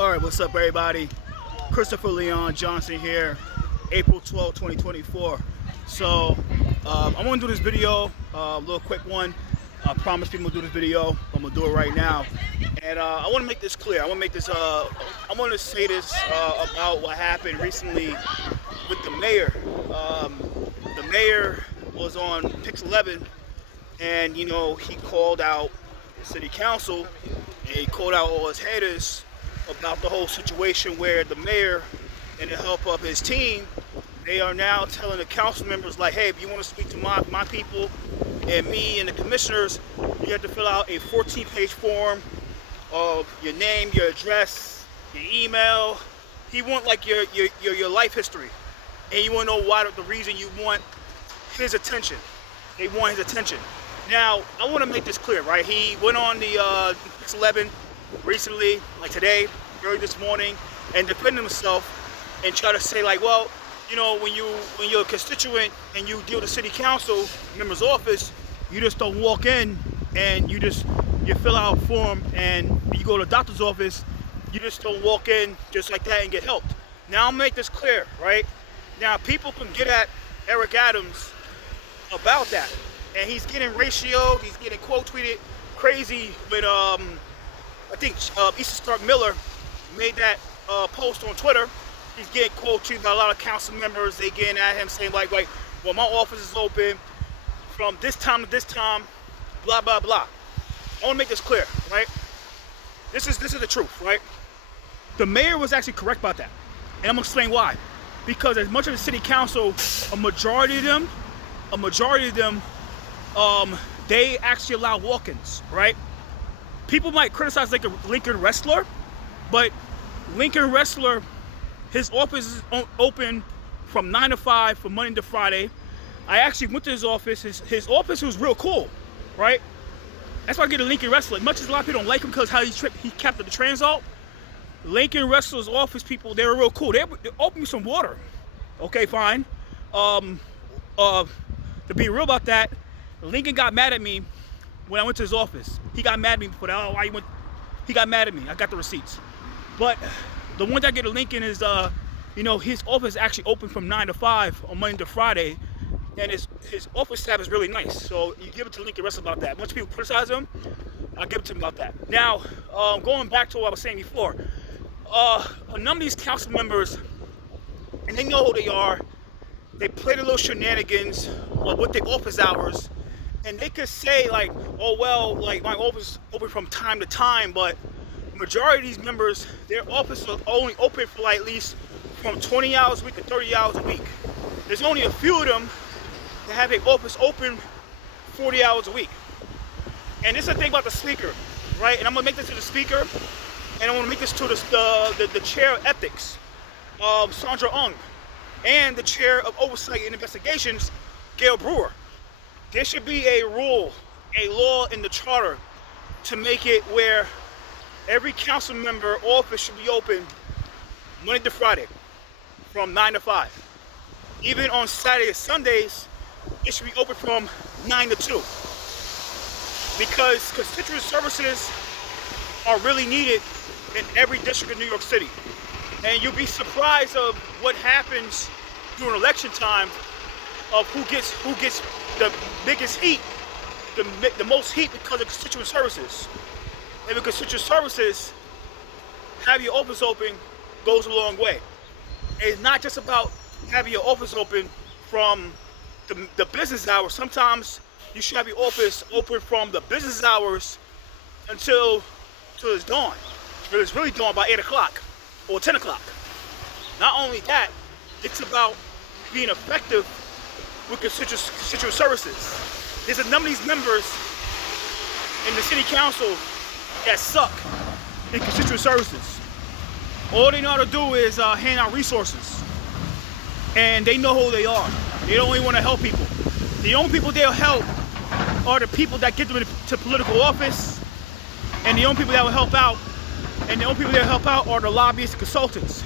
Alright, what's up everybody? Christopher Leon Johnson here, April 12, 2024. So, I'm going to do this video, a little quick one. I promised people to do this video. I'm going to do it right now. And I want to make this clear. I want to say this about what happened recently with the mayor. The mayor was on Pix 11, and he called out the city council, and he called out all his haters about the whole situation where the mayor and the help of his team, they are now telling the council members like, hey, if you want to speak to my people and me and the commissioners, you have to fill out a 14-page form of your name, your address, your email. He want like your life history, and you want to know why, the reason you want his attention. They want his attention. Now, I want to make this clear, right? He went on the Pix 11 recently, like today, early this morning, and defended himself and try to say like, well, when you're a constituent and you deal with the city council member's office, you just don't walk in and you fill out a form, and you go to the doctor's office, you just don't walk in just like that and get helped. Now I'll make this clear, right? Now people can get at Eric Adams about that, and he's getting ratioed, he's getting quote tweeted crazy with I think Issa Stark Miller made that post on Twitter. He's getting quote tweeted by a lot of council members. They getting at him saying like, well, my office is open from this time to this time, blah blah blah. I want to make this clear, right? This is the truth, right? The mayor was actually correct about that, and I'm gonna explain why. Because as much of the city council, a majority of them, they actually allow walk-ins, right? People might criticize like a Lincoln Wrestler, but Lincoln Wrestler, his office is open from 9 to 5 from Monday to Friday. I actually went to his office. His office was real cool, right? That's why I get a Lincoln Wrestler. As much as a lot of people don't like him because how he captured the Transalt, Lincoln Wrestler's office people, they were real cool. They opened me some water. Okay, fine. To be real about that, Lincoln got mad at me when I went to his office. He got mad at me for that. Oh, why you went? He got mad at me. I got the receipts. But the one that I get to Lincoln is, his office is actually open from 9 to 5 on Monday to Friday, and his office staff is really nice. So you give it to Lincoln Wrestler about that. Much people criticize him, I give it to him about that. Now, going back to what I was saying before, a number of these council members, and they know who they are. They play the little shenanigans with their office hours. And they could say like, oh well, like my office is open from time to time, but the majority of these members, their office is only open for like at least from 20 hours a week to 30 hours a week. There's only a few of them that have their office open 40 hours a week. And this is the thing about the speaker, right? And I'm gonna make this to the speaker, and I want to make this to the chair of ethics, Sandra Ung, and the chair of oversight and investigations, Gail Brewer. There should be a rule, a law in the charter to make it where every council member office should be open Monday to Friday from 9 to 5. Even on Saturday and Sundays, it should be open from 9 to 2. Because constituent services are really needed in every district of New York City. And you'll be surprised of what happens during election time of who gets the biggest heat, the most heat because of constituent services. And because constituent services, have your office open goes a long way. And it's not just about having your office open from the business hours. Sometimes you should have your office open from the business hours until it's dawn. But it's really dawn by 8 o'clock or 10 o'clock. Not only that, it's about being effective with constituent services. There's a number of these members in the city council that suck in constituent services. All they know how to do is hand out resources. And they know who they are. They don't even want to help people. The only people they'll help are the people that get them into political office, and the only people that will help out, are the lobbyists and consultants,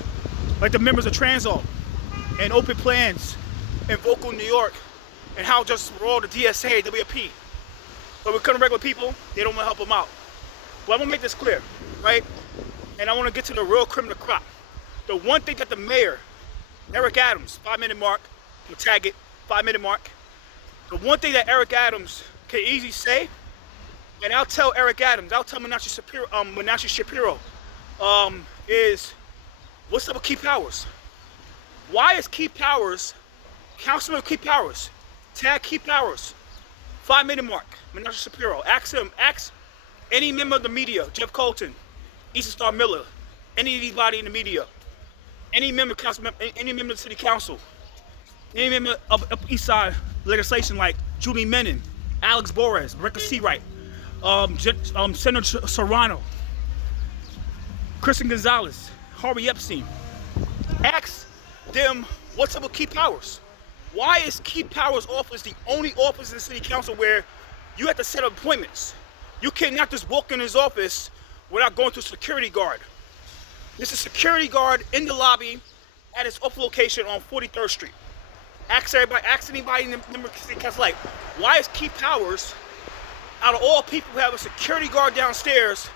like the members of Transalt and Open Plans and Vocal New York, and how just we're all the DSA, WP. But when it comes to regular people, they don't want to help them out. But I'm gonna make this clear, right? and I want to get to the real criminal crop. The one thing that the mayor, Eric Adams, 5-minute mark, we'll tag it, 5-minute mark. The one thing that Eric Adams can easily say, and I'll tell Eric Adams, I'll tell Menashe Shapiro, is what's up with Keith Powers? Why is Keith Powers, Councilman Keith Powers, tag Keith Powers, 5-minute mark, Menashe Shapiro, ask him, ask any member of the media, Jeff Colton, Easton Star Miller, anybody in the media, any member of the city council, any member of East Side legislation like Julie Menon, Alex Borres, Rebecca Seawright, Senator Serrano, Kristen Gonzalez, Harvey Epstein. Ask them what's up with Keith Powers. Why is Keith Powers' office the only office in the city council where you have to set up appointments? You cannot just walk in his office without going through a security guard. There's a security guard in the lobby at his office location on 43rd Street. Ask everybody, ask anybody in the city council, like, why is Keith Powers, out of all people who have a security guard downstairs,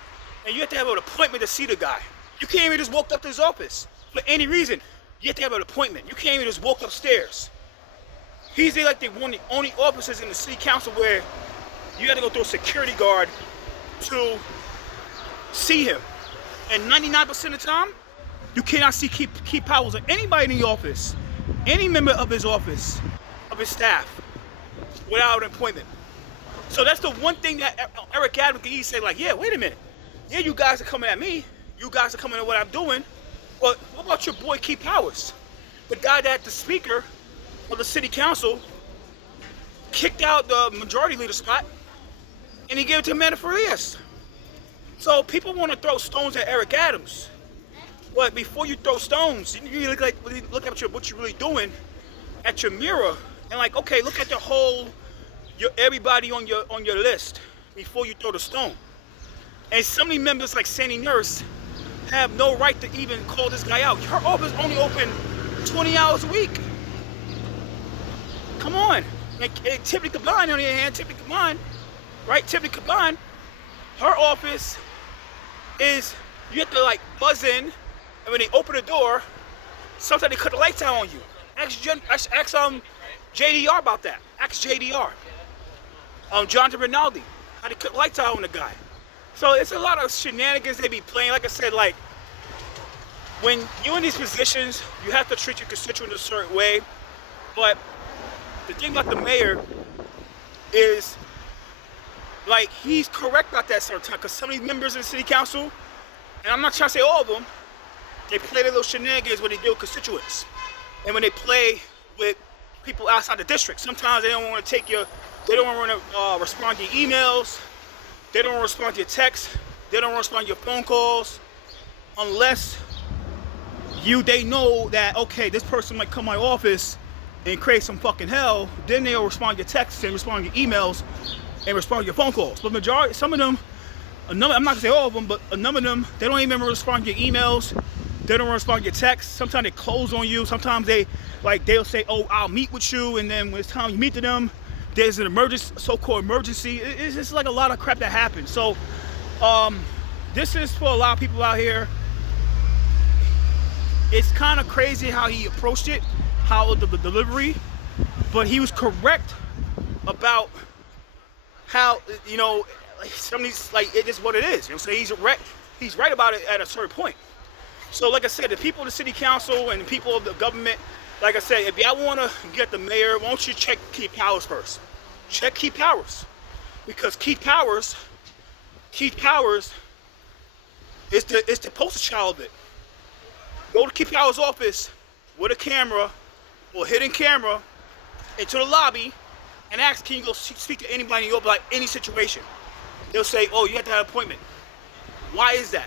and you have to have an appointment to see the guy? You can't even just walk up to his office for any reason. You have to have an appointment. You can't even just walk upstairs. He's like one of the only offices in the city council where you have to go through a security guard to see him. And 99% of the time, you cannot see Keith Powers or anybody in the office, any member of his office, of his staff, without an appointment. So that's the one thing that Eric Adams can say, like, yeah, wait a minute. Yeah, you guys are coming at me. You guys are coming at what I'm doing. But what about your boy Keith Powers? The guy that the speaker of the city council kicked out the majority leader spot, and he gave it to Amanda Farias. So people want to throw stones at Eric Adams. But before you throw stones, you look at what you're really doing at your mirror, and like, okay, look at the whole, everybody on your list before you throw the stone. And some of the members like Sandy Nurse have no right to even call this guy out. Her office only open 20 hours a week. Come on. And Tiffany Caban, on the other hand, Tiffany Caban, right? Tiffany Caban, her office is, you have to like buzz in, and when they open the door, sometimes they cut the lights out on you. Ask JDR about that. Ask JDR. Jonathan Rinaldi, how they cut the lights out on the guy. So it's a lot of shenanigans they be playing. Like I said, like, when you're in these positions, you have to treat your constituents a certain way. But the thing about the mayor is, like, he's correct about that certain time. Because some of these members in the city council, and I'm not trying to say all of them, they play their little shenanigans when they deal with constituents. And when they play with people outside the district. Sometimes they don't want to they don't want to respond to your emails. They don't respond to your texts. They don't respond to your phone calls unless they know that, okay, this person might come to my office and create some fucking hell. Then they'll respond to your texts and respond to your emails and respond to your phone calls. But majority, some of them, I'm not gonna say all of them, but a number of them, they don't even respond to your emails. They don't respond to your texts. Sometimes they close on you. Sometimes they'll say, oh, I'll meet with you, and then when it's time you meet to them, there's an emergency, so-called emergency. It's just like a lot of crap that happens. So this is for a lot of people out here. It's kind of crazy how he approached it, how the delivery, but he was correct about how, you know, some of these, like, it is what it is. You know, so he's right about it at a certain point. So like I said, the people of the city council and the people of the government, like I said, if y'all want to get the mayor, why don't you check Keith Powers first? Check Keith Powers, because Keith Powers is the poster child of it. Go to Keith Powers' office with a camera or hidden camera into the lobby and ask, can you go speak to anybody in your, like, any situation? They'll say, oh, you have to have an appointment. Why is that?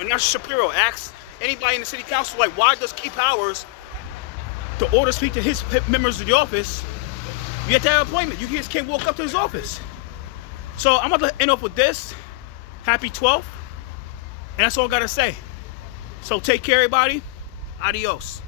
And Menashe Shapiro asks anybody in the city council, like, why does Keith Powers, to order to speak to his members of the office, you have to have an appointment. You just can't walk up to his office. So I'm going to end up with this. Happy 12th. And that's all I got to say. So take care, everybody. Adios.